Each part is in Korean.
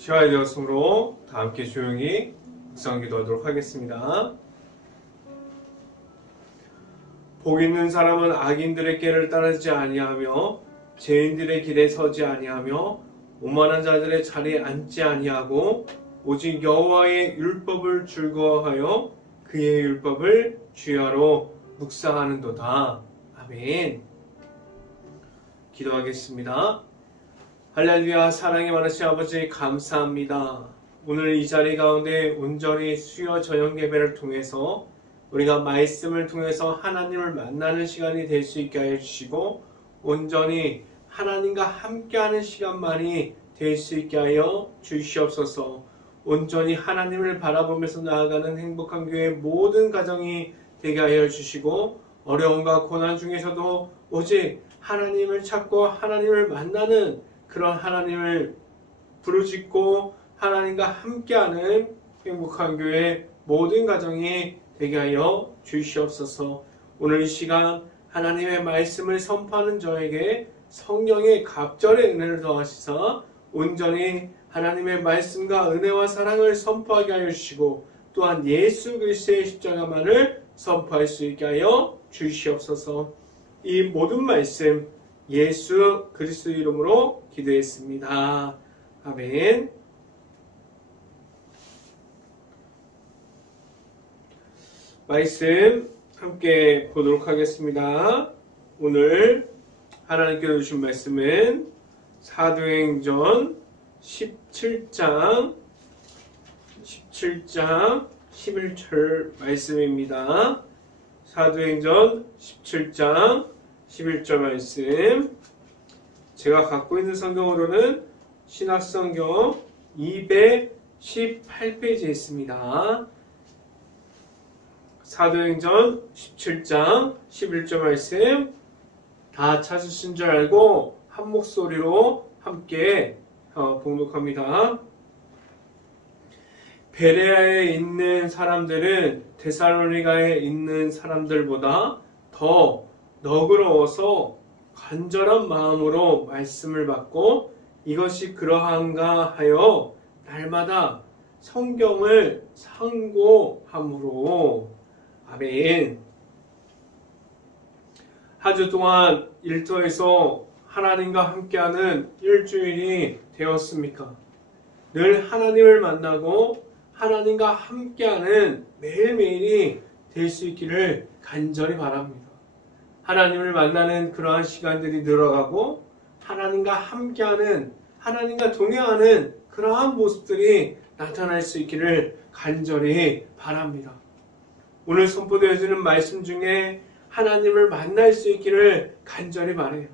시간이 되었으므로 다 함께 조용히 묵상 기도하도록 하겠습니다. 복 있는 사람은 악인들의 길을 따르지 아니하며 죄인들의 길에 서지 아니하며 오만한 자들의 자리에 앉지 아니하고 오직 여호와의 율법을 즐거워하여 그의 율법을 주야로 묵상하는도다. 아멘. 기도하겠습니다. 할렐루야. 사랑이 많으신 아버지 감사합니다. 오늘 이 자리 가운데 온전히 수요 저녁 예배를 통해서 우리가 말씀을 통해서 하나님을 만나는 시간이 될 수 있게 하여 주시고 온전히 하나님과 함께하는 시간만이 될 수 있게 하여 주시옵소서. 온전히 하나님을 바라보면서 나아가는 행복한 교회 모든 가정이 되게 하여 주시고 어려움과 고난 중에서도 오직 하나님을 찾고 하나님을 만나는 그런 하나님을 부르짖고 하나님과 함께하는 행복한 교회 모든 가정이 되게 하여 주시옵소서. 오늘 이 시간 하나님의 말씀을 선포하는 저에게 성령의 갑절의 은혜를 더하시사 온전히 하나님의 말씀과 은혜와 사랑을 선포하게 하여 주시고 또한 예수 그리스도의 십자가만을 선포할 수 있게 하여 주시옵소서. 이 모든 말씀 예수 그리스도 이름으로 기도했습니다. 아멘. 말씀 함께 보도록 하겠습니다. 오늘 하나님께서 주신 말씀은 사도행전 17장 11절 말씀입니다. 사도행전 17장 11절 말씀. 제가 갖고 있는 성경으로는 신약성경 218페이지에 있습니다. 사도행전 17장 11절 말씀 다 찾으신 줄 알고 한 목소리로 함께 봉독합니다. 베레아에 있는 사람들은 데살로니가에 있는 사람들보다 더 너그러워서 간절한 마음으로 말씀을 받고 이것이 그러한가 하여 날마다 성경을 상고함으로. 아멘. 한 주 동안 일터에서 하나님과 함께하는 일주일이 되었습니까? 늘 하나님을 만나고 하나님과 함께하는 매일매일이 될 수 있기를 간절히 바랍니다. 하나님을 만나는 그러한 시간들이 늘어가고 하나님과 함께하는, 하나님과 동행하는 그러한 모습들이 나타날 수 있기를 간절히 바랍니다. 오늘 선포되어지는 말씀 중에 하나님을 만날 수 있기를 간절히 바라요.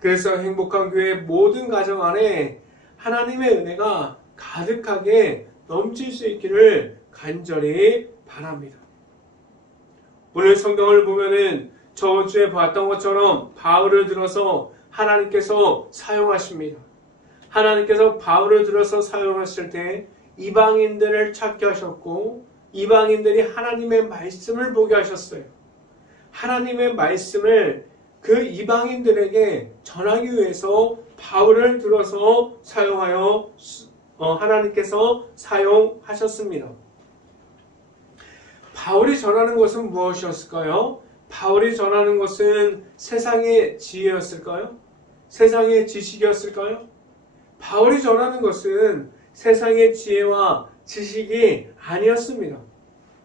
그래서 행복한 교회 모든 가정 안에 하나님의 은혜가 가득하게 넘칠 수 있기를 간절히 바랍니다. 오늘 성경을 보면은 저번 주에 봤던 것처럼 바울을 들어서 하나님께서 사용하십니다. 하나님께서 바울을 들어서 사용하실 때 이방인들을 찾게 하셨고 이방인들이 하나님의 말씀을 보게 하셨어요. 하나님의 말씀을 그 이방인들에게 전하기 위해서 바울을 들어서 사용하여 하나님께서 사용하셨습니다. 바울이 전하는 것은 무엇이었을까요? 바울이 전하는 것은 세상의 지혜였을까요? 세상의 지식이었을까요? 바울이 전하는 것은 세상의 지혜와 지식이 아니었습니다.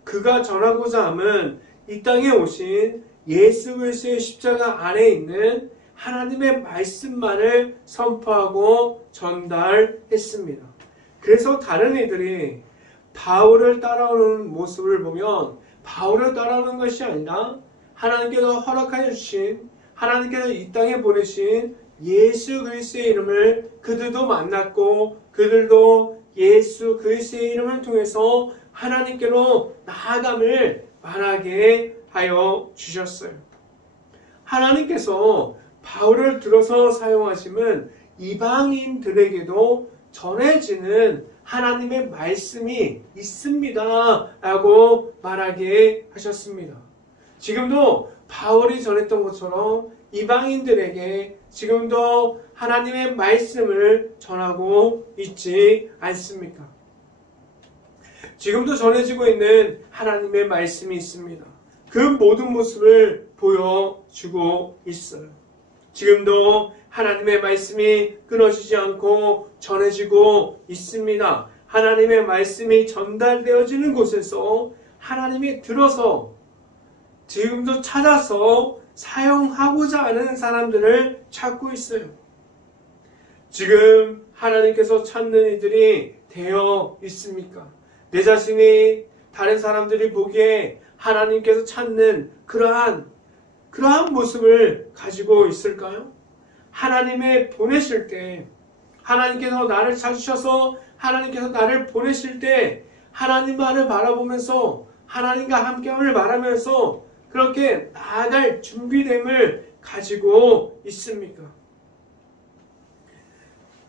그가 전하고자 함은 이 땅에 오신 예수 그리스도의 십자가 안에 있는 하나님의 말씀만을 선포하고 전달했습니다. 그래서 다른 이들이 바울을 따라오는 모습을 보면 바울을 따라오는 것이 아니라 하나님께서 허락하여 주신, 하나님께서 이 땅에 보내신 예수 그리스도의 이름을 그들도 만났고 그들도 예수 그리스도의 이름을 통해서 하나님께로 나아감을 말하게 하여 주셨어요. 하나님께서 바울을 들어서 사용하심은 이방인들에게도 전해지는 하나님의 말씀이 있습니다 라고 말하게 하셨습니다. 지금도 바울이 전했던 것처럼 이방인들에게 지금도 하나님의 말씀을 전하고 있지 않습니까? 지금도 전해지고 있는 하나님의 말씀이 있습니다. 그 모든 모습을 보여주고 있어요. 지금도 하나님의 말씀이 끊어지지 않고 전해지고 있습니다. 하나님의 말씀이 전달되어지는 곳에서 하나님이 들어서 지금도 찾아서 사용하고자 하는 사람들을 찾고 있어요. 지금 하나님께서 찾는 이들이 되어 있습니까? 내 자신이 다른 사람들이 보기에 하나님께서 찾는 그러한 모습을 가지고 있을까요? 하나님의 보내실 때, 하나님께서 나를 찾으셔서 하나님께서 나를 보내실 때 하나님만을 바라보면서 하나님과 함께함을 바라면서 그렇게 나아갈 준비됨을 가지고 있습니까?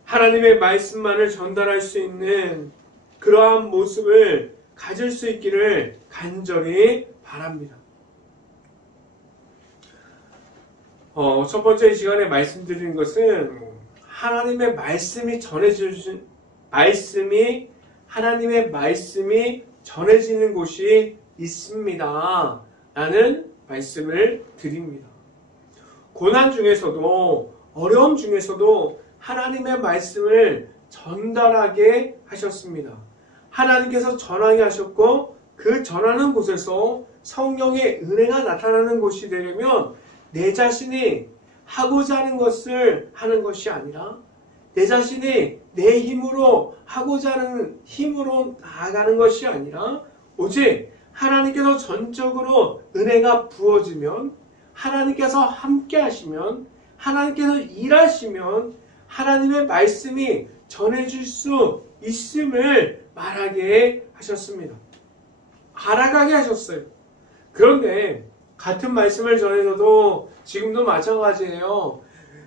하나님의 말씀만을 전달할 수 있는 그러한 모습을 가질 수 있기를 간절히 바랍니다. 첫 번째 시간에 말씀드린 것은 하나님의 말씀이 하나님의 말씀이 전해지는 곳이 있습니다. 라는 말씀을 드립니다. 고난 중에서도 어려움 중에서도 하나님의 말씀을 전달하게 하셨습니다. 하나님께서 전하게 하셨고 그 전하는 곳에서 성령의 은혜가 나타나는 곳이 되려면 내 자신이 하고자 하는 것을 하는 것이 아니라 내 자신이 내 힘으로 하고자 하는 힘으로 나아가는 것이 아니라 오직 하나님께서 전적으로 은혜가 부어지면 하나님께서 함께 하시면 하나님께서 일하시면 하나님의 말씀이 전해질 수 있음을 말하게 하셨습니다. 알아가게 하셨어요. 그런데 같은 말씀을 전해줘도 지금도 마찬가지예요.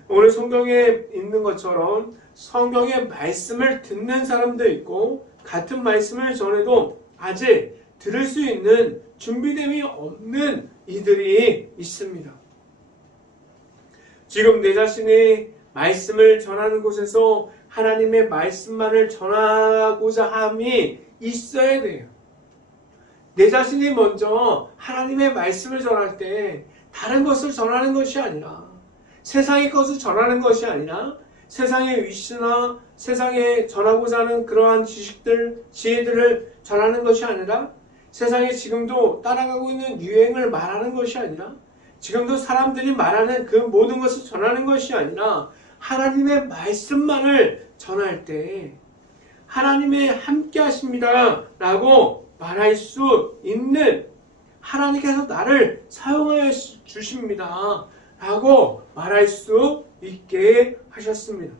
오늘 성경에 있는 것처럼 성경의 말씀을 듣는 사람도 있고 같은 말씀을 전해도 아직 들을 수 있는 준비됨이 없는 이들이 있습니다. 지금 내 자신이 말씀을 전하는 곳에서 하나님의 말씀만을 전하고자 함이 있어야 돼요. 내 자신이 먼저 하나님의 말씀을 전할 때 다른 것을 전하는 것이 아니라 세상의 것을 전하는 것이 아니라 세상의 위치나 세상에 전하고자 하는 그러한 지식들, 지혜들을 전하는 것이 아니라 세상에 지금도 따라가고 있는 유행을 말하는 것이 아니라 지금도 사람들이 말하는 그 모든 것을 전하는 것이 아니라 하나님의 말씀만을 전할 때 하나님의 함께 하십니다 라고 말할 수 있는 하나님께서 나를 사용하여 주십니다 라고 말할 수 있게 하셨습니다.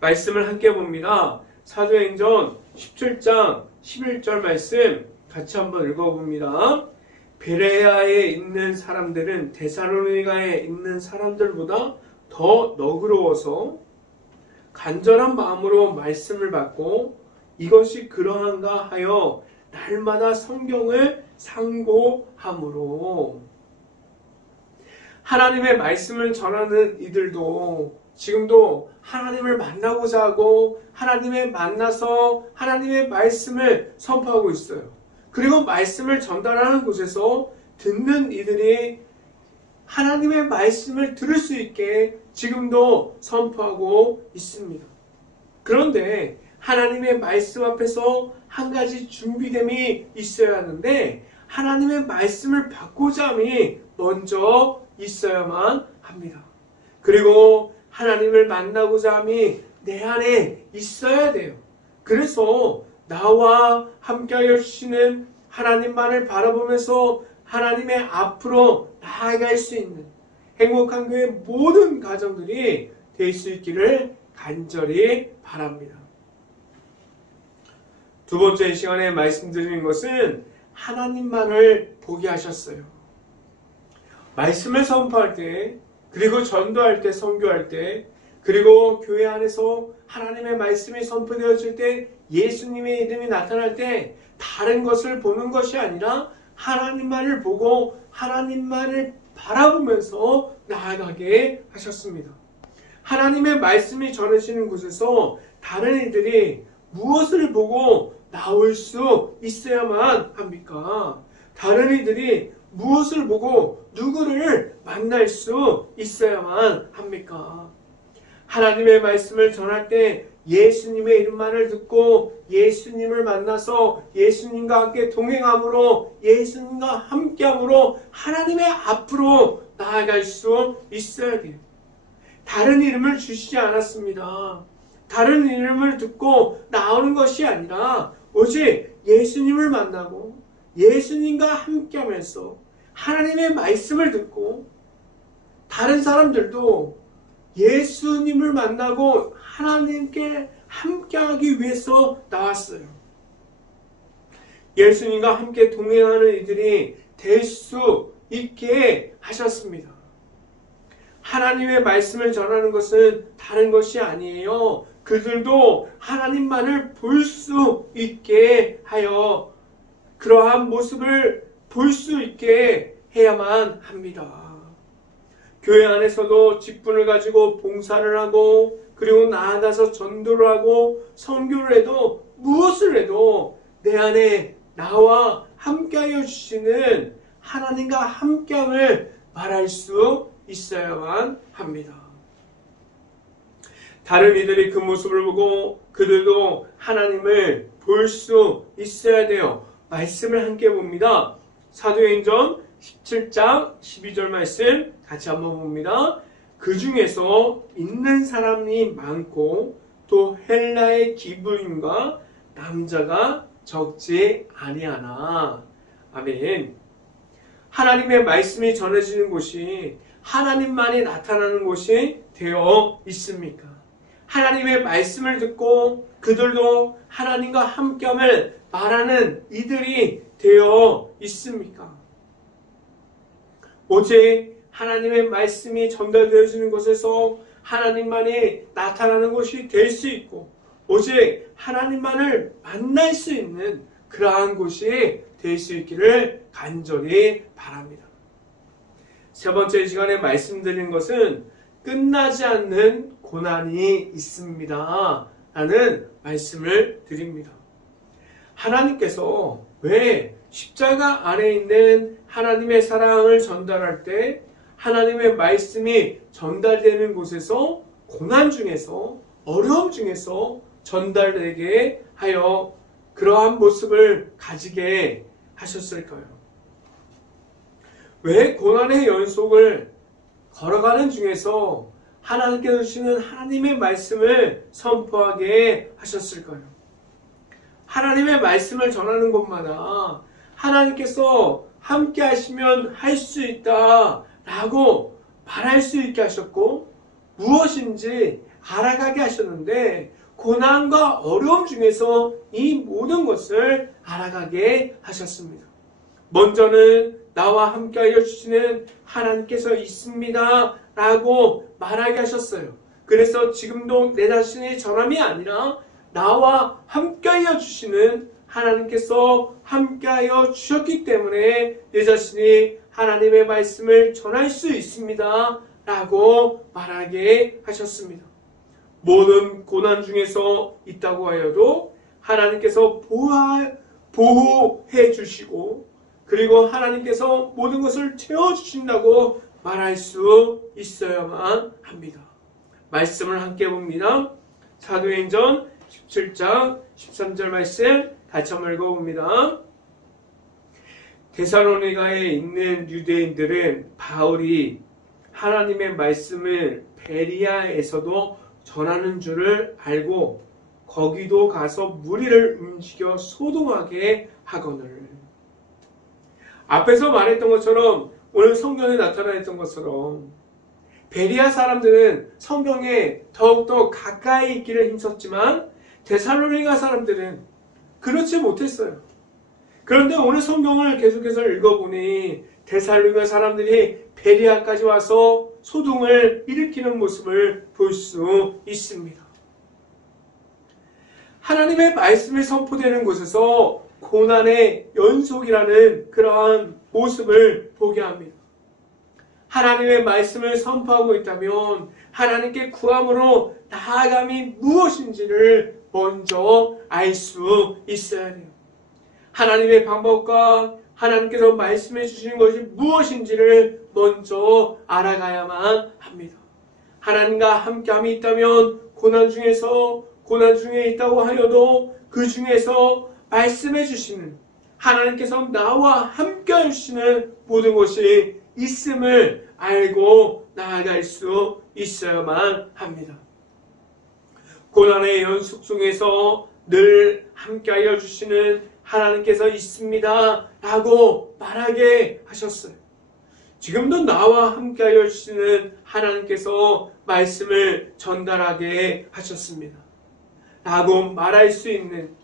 말씀을 함께 봅니다. 사도행전 17장 11절 말씀 같이 한번 읽어봅니다. 베레아에 있는 사람들은 데살로니가에 있는 사람들보다 더 너그러워서 간절한 마음으로 말씀을 받고 이것이 그러한가 하여 날마다 성경을 상고함으로 하나님의 말씀을 전하는 이들도 지금도 하나님을 만나고자 하고 하나님을 만나서 하나님의 말씀을 선포하고 있어요. 그리고 말씀을 전달하는 곳에서 듣는 이들이 하나님의 말씀을 들을 수 있게 지금도 선포하고 있습니다. 그런데 하나님의 말씀 앞에서 한 가지 준비됨이 있어야 하는데 하나님의 말씀을 받고자 함이 먼저 있어야만 합니다. 그리고 하나님을 만나고자 함이 내 안에 있어야 돼요. 그래서 나와 함께하여 주시는 하나님만을 바라보면서 하나님의 앞으로 나아갈 수 있는 행복한 교회 모든 가정들이 될 수 있기를 간절히 바랍니다. 두 번째 시간에 말씀드리는 것은 하나님만을 보게 하셨어요. 말씀을 선포할 때, 그리고 전도할 때, 선교할 때, 그리고 교회 안에서 하나님의 말씀이 선포되어질 때, 예수님의 이름이 나타날 때 다른 것을 보는 것이 아니라 하나님만을 보고 하나님만을 바라보면서 나아가게 하셨습니다. 하나님의 말씀이 전해지는 곳에서 다른 이들이 무엇을 보고 나올 수 있어야만 합니까? 다른 이들이 무엇을 보고 누구를 만날 수 있어야만 합니까? 하나님의 말씀을 전할 때 예수님의 이름만을 듣고 예수님을 만나서 예수님과 함께 동행함으로 예수님과 함께함으로 하나님의 앞으로 나아갈 수 있어야 돼요. 다른 이름을 주시지 않았습니다. 다른 이름을 듣고 나오는 것이 아니라 오직 예수님을 만나고 예수님과 함께하면서 하나님의 말씀을 듣고 다른 사람들도 예수님을 만나고 하나님께 함께하기 위해서 나왔어요. 예수님과 함께 동행하는 이들이 될 수 있게 하셨습니다. 하나님의 말씀을 전하는 것은 다른 것이 아니에요. 그들도 하나님만을 볼 수 있게 하여 그러한 모습을 볼 수 있게 해야만 합니다. 교회 안에서도 직분을 가지고 봉사를 하고 그리고 나아가서 전도를 하고 선교를 해도 무엇을 해도 내 안에 나와 함께하여 주시는 하나님과 함께함을 말할 수 있어야만 합니다. 다른 이들이 그 모습을 보고 그들도 하나님을 볼 수 있어야 돼요. 말씀을 함께 봅니다. 사도행전 17장 12절 말씀 같이 한번 봅니다. 그 중에서 있는 사람이 많고 또 헬라의 기브인과 남자가 적지 아니하나. 아멘. 하나님의 말씀이 전해지는 곳이 하나님만이 나타나는 곳이 되어 있습니까? 하나님의 말씀을 듣고 그들도 하나님과 함께함을 말하는 이들이 되어 있습니까? 오직 하나님의 말씀이 전달되어지는 곳에서 하나님만이 나타나는 곳이 될 수 있고 오직 하나님만을 만날 수 있는 그러한 곳이 될 수 있기를 간절히 바랍니다. 세 번째 시간에 말씀드린 것은 끝나지 않는 고난이 있습니다 라는 말씀을 드립니다. 하나님께서 왜 십자가 안에 있는 하나님의 사랑을 전달할 때 하나님의 말씀이 전달되는 곳에서 고난 중에서 어려움 중에서 전달되게 하여 그러한 모습을 가지게 하셨을까요? 왜 고난의 연속을 걸어가는 중에서 하나님께서 주시는 하나님의 말씀을 선포하게 하셨을까요? 하나님의 말씀을 전하는 곳마다 하나님께서 함께 하시면 할 수 있다 라고 말할 수 있게 하셨고 무엇인지 알아가게 하셨는데 고난과 어려움 중에서 이 모든 것을 알아가게 하셨습니다. 먼저는 나와 함께하여 주시는 하나님께서 있습니다 라고 말하게 하셨어요. 그래서 지금도 내 자신의 전함이 아니라 나와 함께하여 주시는 하나님께서 함께하여 주셨기 때문에 내 자신이 하나님의 말씀을 전할 수 있습니다 라고 말하게 하셨습니다. 모든 고난 중에서 있다고 하여도 하나님께서 보호해 주시고 그리고 하나님께서 모든 것을 채워주신다고 말할 수 있어야만 합니다. 말씀을 함께 봅니다. 사도행전 17장 13절 말씀 같이 한번 읽어봅니다. 데살로니가에 있는 유대인들은 바울이 하나님의 말씀을 베리아에서도 전하는 줄을 알고 거기도 가서 무리를 움직여 소동하게 하거늘. 앞에서 말했던 것처럼 오늘 성경에 나타나 있던 것처럼 베리아 사람들은 성경에 더욱더 가까이 있기를 힘썼지만 데살로니가 사람들은 그렇지 못했어요. 그런데 오늘 성경을 계속해서 읽어보니 데살로니가 사람들이 베리아까지 와서 소동을 일으키는 모습을 볼 수 있습니다. 하나님의 말씀이 선포되는 곳에서 고난의 연속이라는 그러한 모습을 보게 합니다. 하나님의 말씀을 선포하고 있다면 하나님께 구함으로 나아감이 무엇인지를 먼저 알 수 있어야 돼요. 하나님의 방법과 하나님께서 말씀해 주시는 것이 무엇인지를 먼저 알아가야만 합니다. 하나님과 함께함이 있다면 고난 중에 있다고 하여도 그 중에서 말씀해 주시는 하나님께서 나와 함께 하시는 모든 것이 있음을 알고 나아갈 수 있어야만 합니다. 고난의 연속 중에서 늘 함께하여 주시는 하나님께서 있습니다 라고 말하게 하셨어요. 지금도 나와 함께하여 주시는 하나님께서 말씀을 전달하게 하셨습니다 라고 말할 수 있는,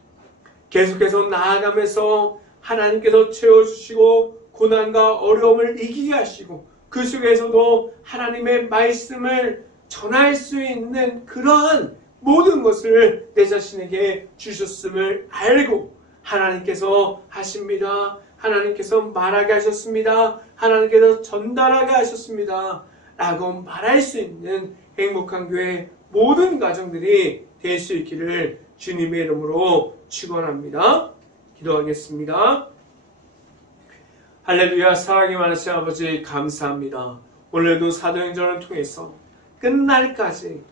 계속해서 나아가면서 하나님께서 채워주시고 고난과 어려움을 이기게 하시고 그 속에서도 하나님의 말씀을 전할 수 있는 그러한 모든 것을 내 자신에게 주셨음을 알고 하나님께서 하십니다. 하나님께서 말하게 하셨습니다. 하나님께서 전달하게 하셨습니다. 라고 말할 수 있는 행복한 교회 모든 가정들이 될 수 있기를 주님의 이름으로 축원합니다. 기도하겠습니다. 할렐루야. 사랑이 많으신 아버지 감사합니다. 오늘도 사도행전을 통해서 끝날까지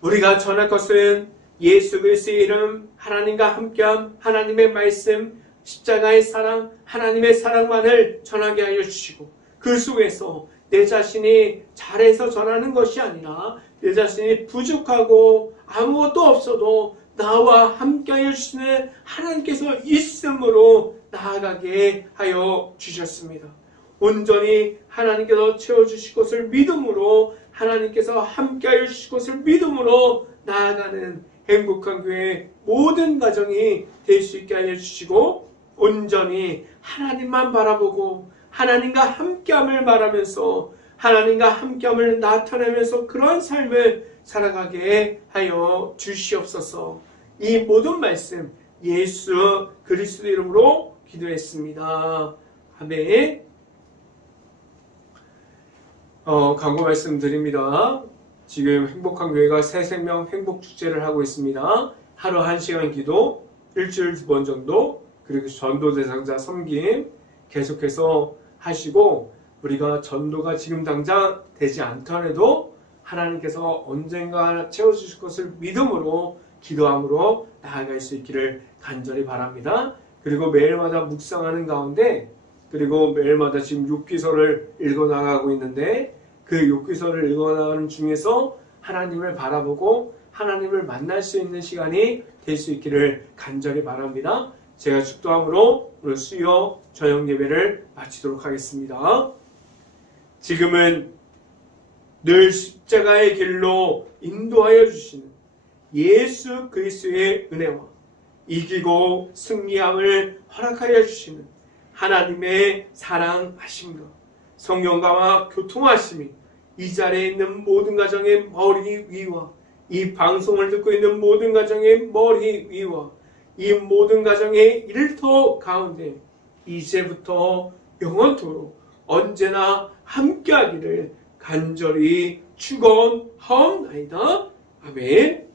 우리가 전할 것은 예수 그리스도의 이름, 하나님과 함께함, 하나님의 말씀, 십자가의 사랑, 하나님의 사랑만을 전하게 하여 주시고 그 속에서 내 자신이 잘해서 전하는 것이 아니라 내 자신이 부족하고 아무것도 없어도 나와 함께 하여 주시는 하나님께서 있음으로 나아가게 하여 주셨습니다. 온전히 하나님께서 채워주실 것을 믿음으로, 하나님께서 함께 하여 주실 것을 믿음으로 나아가는 행복한 교회 모든 가정이 될 수 있게 하여 주시고, 온전히 하나님만 바라보고 하나님과 함께함을 말하면서 하나님과 함께함을 나타내면서 그런 삶을 살아가게 하여 주시옵소서. 이 모든 말씀 예수 그리스도 이름으로 기도했습니다. 아멘. 광고 말씀드립니다. 지금 행복한 교회가 새생명 행복축제를 하고 있습니다. 하루 1시간 기도, 일주일 2번 정도, 그리고 전도 대상자 섬김 계속해서 하시고, 우리가 전도가 지금 당장 되지 않더라도 하나님께서 언젠가 채워주실 것을 믿음으로 기도함으로 나아갈 수 있기를 간절히 바랍니다. 그리고 매일마다 묵상하는 가운데, 그리고 매일마다 지금 욥기서를 읽어나가고 있는데 그 욥기서를 읽어나가는 중에서 하나님을 바라보고 하나님을 만날 수 있는 시간이 될 수 있기를 간절히 바랍니다. 제가 축도함으로 오늘 수요 저녁 예배를 마치도록 하겠습니다. 지금은 늘 십자가의 길로 인도하여 주시는 예수 그리스도의 은혜와 이기고 승리함을 허락하여 주시는 하나님의 사랑하심과 성령과 교통하심이 이 자리에 있는 모든 가정의 머리 위와 이 방송을 듣고 있는 모든 가정의 머리 위와 이 모든 가정의 일터 가운데 이제부터 영원토록 언제나 함께하기를 간절히 축원하옵나이다. 아멘.